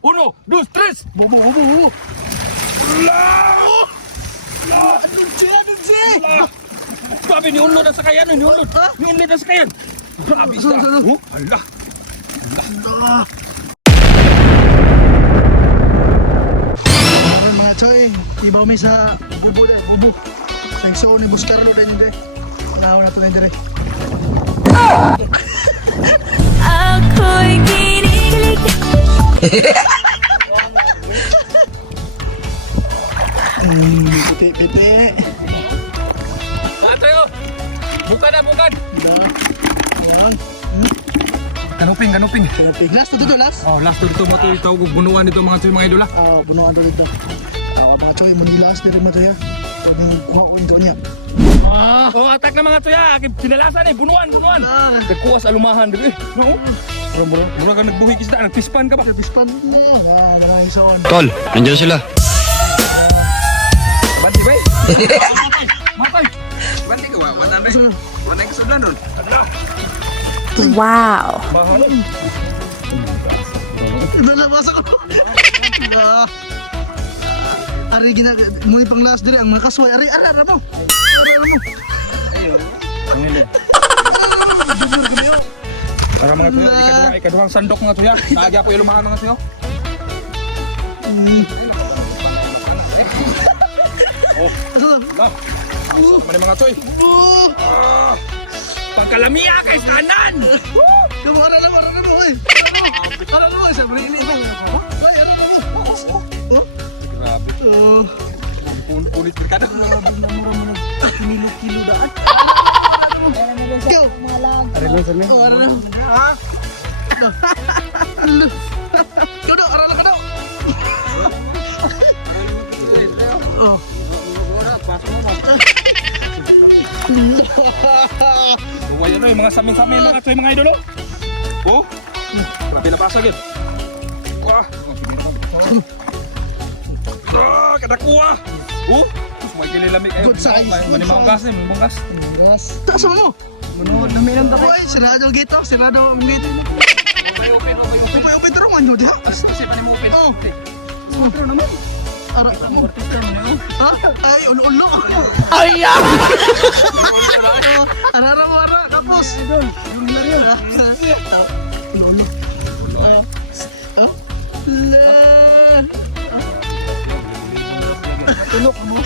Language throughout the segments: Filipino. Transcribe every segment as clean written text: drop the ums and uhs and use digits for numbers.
1, 2, 3. Bobo, bobo. Anong si? Grabe, niunod ang sakayan. Niunod ang sakayan. Grabe sa. Hala. Ayan mga choy, ibaw mi sa bubo deh, bubo. Nagsaw ni Boss Carlo din deh. Pangaw na to din deh. ako'y kinikilig. Piti. Tayo. Bukan. Dah. Ayan. Kanuping. Piti. Last to last. Oh, last dito mo to itawag bunuan dito mga idol. Bunuan to dito. Mga choy, manilas din mo to ya. Pwede kuha ko into niya. Oh, atak na mga tuya. Kinalasan bunuan. Nagkuwas alumahan dito. No? Mura ka nagbuhi kisda, nagpispan ka ba? Pispan mo. Nangangisaon. Tol, nandiyan sila. Banti ba? Matay. Banti ka ba? 100. 100 ka sa doon. Wow. Mahal. Nalabasa ko. Ari gina mo pang last dire ang mga kasway. Ari mo. Para mga tuya, ikaduhang sandok mga tuya. Naagya ko yung lumahan mga tuya. Mali mga tuy. Pagkalamia kay kanan. Kamu ara mo. Hoy. Ara mo sa brini ba? Hoy, ara mo. Grabe. Ulit ka na. Kilo daan. Yo. Sarili. Oh, ara mo. Ha? Kudo, ara na kudo. Oh. Buwaya na yung mga samin-samin mga tuy mga idol. Oh. Grabe na pasag yun. Wah. Kadakuha. Oh. May kililamig kayo. Good size. Manimang gas eh, manimang gas. Gas. Taas mo. Naminam ta kay. Sirado ang gate, sirado ang gate. Open tro man jud ha. Kasi pa ni mo open. Oh. Tro naman. Ara mo. Ha? Ay, ulo. Ay, Ara mo ara tapos. Yung lari yun. Lolo. La. Tulok mo.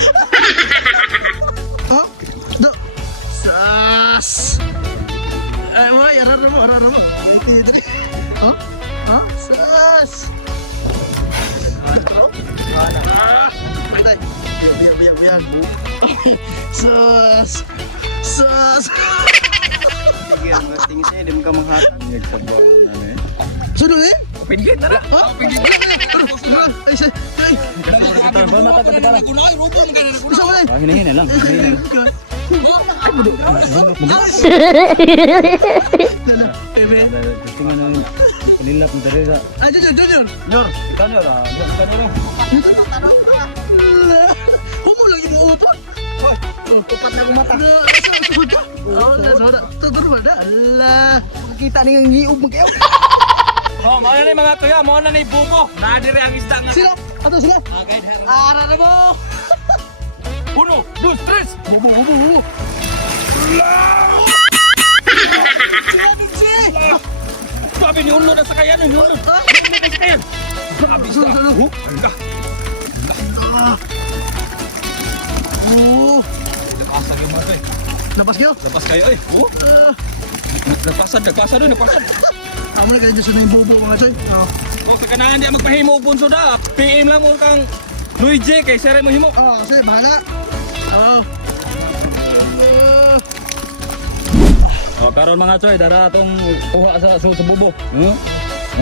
Ha? Do. Sas. Ay, why? Ara mo. Ha? Ha? Sas. Patay. Biar. Sas. Tingin saya, di ka manghatag. Sudah eh? Open gate na. Ha? Open gate na. Ay, say. Ay. Isa mo eh. Hinahin lang. Bebe. Tingnan na kanila pun dari sa. Ah, Junior. Nyor, ikaw nyor ah. Nyor ka nila. Humo lagi mo upot. Tupat na kumata. Tutur ba da? Allah. Makita ni ang giub magkayo. Oh, mao na ni mga tuya, mao na ni bubo. Nadire ang isda nga. Sila. Ato sila. Ara na mo. 1, 2, 3. Bubu. Grabe ni unod ang sakayan, niunod. Niunod ang sakayan. Grabe sa. Hala. Oh. Napasag yung mga tuya. Napas kayo? Lapas kayo eh. Oh. Nagpasad. Amo na kayo sa yung bubo mga choy. Kung sa kanahan di magpahimo og bunso da, PM lang mo kang Louis J kay sere mo himo. Kasi bahala. Oh, karon mga choy, dara atong kuha sa bubo.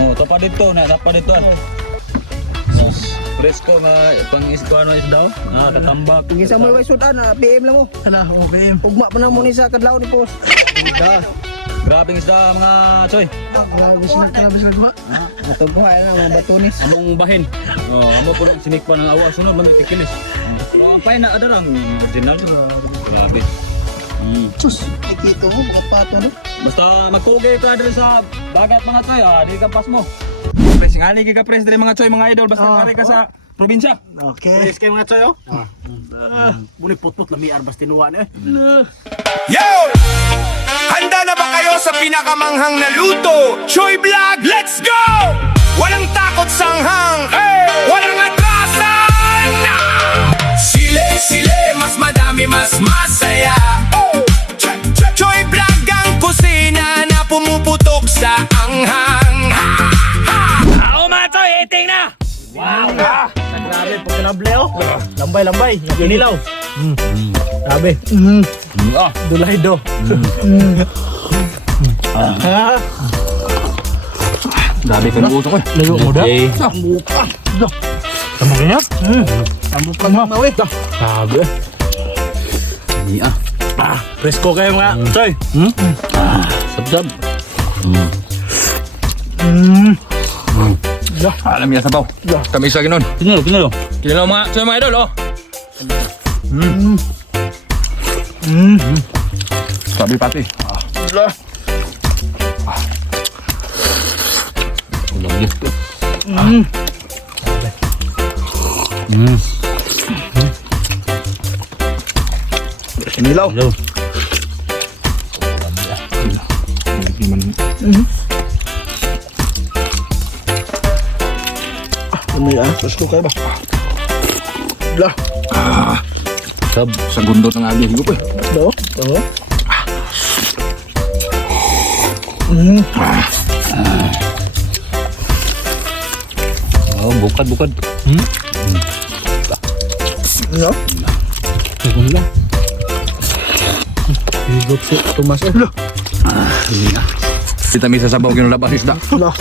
Oh, topa dito na, topa dito. Presko nga pang-iskuan mo isdaw. Katambak. Tingin sa mga sudan, PM lang mo. Hala, okay. Ugma pa na mo ni sa kadlaw ni Pos. Grabing isda mga choy. Grabe sila ba? Atong kuha na mga batunis. Among bahin. Oh, amo po nang sinikpan ng awa sunod man tikilis. Pero ang pain na adarang original. Grabe. Sus. Ikito mo, mga pato no. Basta magkugay ka dito sa dagat mga choy, di kampas mo. Singali ka pres dire mga choy mga idol basta kare ka sa probinsya. Okay. Please kayo mga choyo. Muli putput lami arbas tinuwa na eh. Yo! Handa na ba kayo sa pinakamanghang na luto? Choy Vlog, let's go! Walang takot sanghang, walang atrasan! Sile, mas madami, mas masaya. Choy Vlog ang kusina na pumuputok sa anghang. Oo mga choy, eating na! Grabe pag kinable oh. Lambay, napinilaw. Grabe. Dulay do. Grabe ka ng usok eh. Layo mo da. Tama kanya? Tambukan mo, mawi. Grabe. Presko kayo mga choy. Sabdab. Alam niya sabaw. Kami isa ginon. Kinalo. Kilala mga choy mga idol oh. Sabi pati. Ulang dito. Sinilaw. Hello. Ano yan? Gusto kayo ba? Lah. Sab. Sa gundot ng agi higup eh. Do? Do? Oh, bukad. Ano? Tugon lang. Higop si Tomas eh. Kita may sasabaw kinulabas isda. Lah.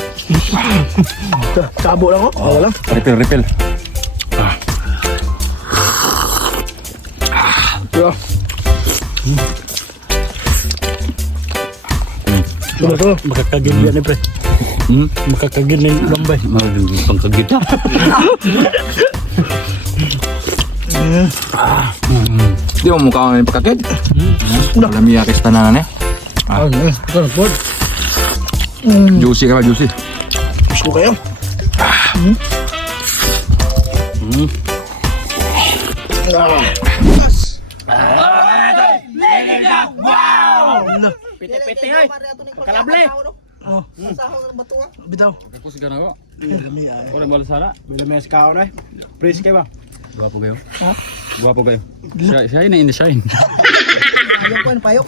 Cabo lang oh. Wala lang. Refill. Yeah. Ito. Makakagin yan eh pre. Makakagin ng lambay. Magiging pangkagita. Di mo mukha ng pakakit. Alam niya kis tananan eh. Ito na po. Juicy ka ba, juicy? Gusto kayo? Piti ay. Kalable. Oh. Bitaw. Ako si Ganawa. Lami ay. Wala ba sala? Bila may skaw na eh. Praise kayo ba? Guwapo kayo. Guwapo kayo. Shine na in the shine. Ayok ko, payok.